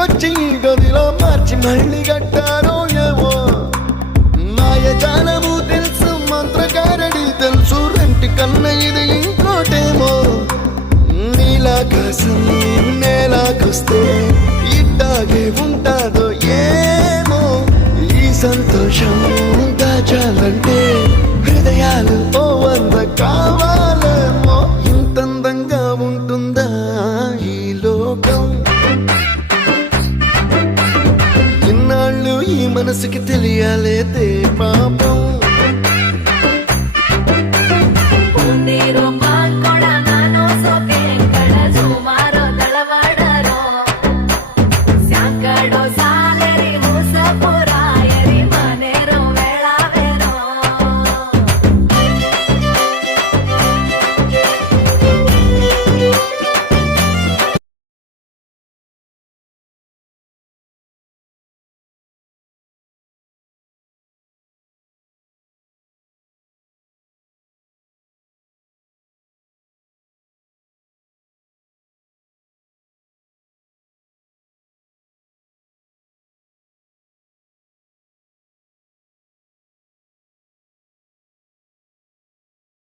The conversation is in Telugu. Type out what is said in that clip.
ఇంటికొచ్చి గదిలో మార్చి మళ్ళీ కట్టారో ఏమో మాయజాలము తెలుసు మంత్రకారడి తెలుసు రెంటి కన్న ఇది ఇంకోటేమో నీలాకాశం నేలాకొస్తే ఇట్టాగే ఉంటాదో ఏమో ఈ సంతోషం దాచాలంటే హృదయాలు ఓ వంద కావాలేమో ఇంతందంగా ఉంటుందా ఈ లోకం ఇన్నాళ్ళు ఈ మనసుకి తెలియాలే